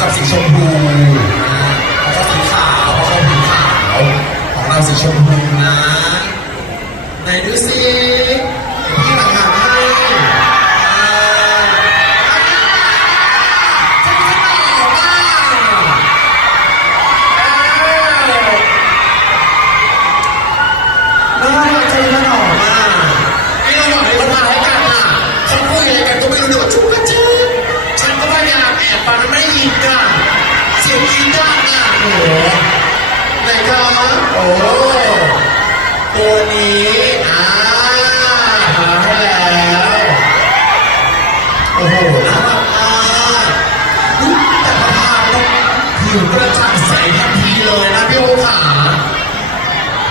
กับสีชมพูนะแล้วก็สีขาวเพราะเขาผิวขาวของเราสีชมพูนะไหนดูสิพี่หลังหันให้อ่าฉันก็ตอบว่าเออน่ารักจังนะห เสียงกอะโอ้โหไหนคะโอ้ตัวนี้อ่าหาให้แล้ว โอ้โหน่ารักมากอุ๊ยแต่พอทานต้องผิวกระจ่างใสทันทีเลยนะพี่โอขา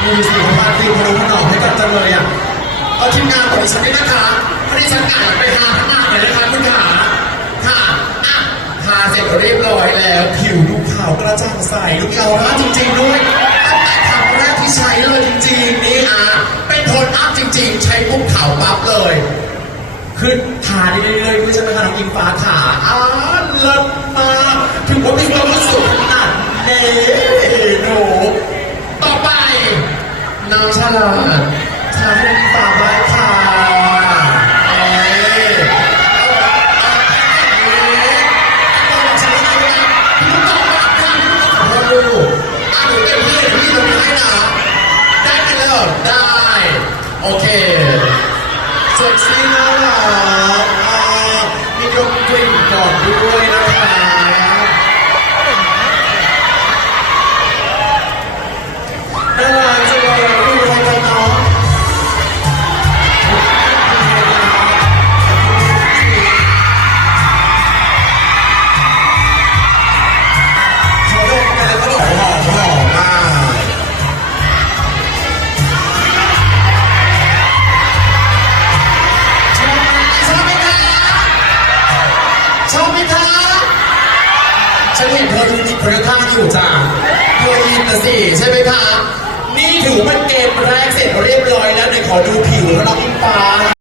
มีสีของพันฟิวพนุพนอมให้กันจังเลยอะเอาทีมงานของดิฉันด้วยนะคะพอดีฉันอ่านไปหาทั้งมากเลยนะคะคุณขาค่ะอะทา เสร็จเรียบร้อยแล้ว ผิวดูขาวกระจ่างใสดูเงามากจริงๆด้วยตั้งแต่ครั้งแรกที่ใช้เลยจริงๆนี่อะเป็นโทนอัพจริง ๆ ใช้ปุ๊บขาวปั๊บเลย ขึ้นทาได้เรื่อยๆด้วยใช่ไหมคะน้องอิงฟ้าขาอ้า โอเคเซ็กซี่น่ารักอ่ามีดมกลิ่นก่อนด้วยนะคะ ชอบไหมคะฉันเห็นเธอดูดิเพลท่าอยู่จ้าเธออินนะสิใช่ไหมคะ นี่ถือเป็นเกมแรกเสร็จเรียบร้อยแล้วเดี๋ยวขอดูผิวของน้องอิงฟ้า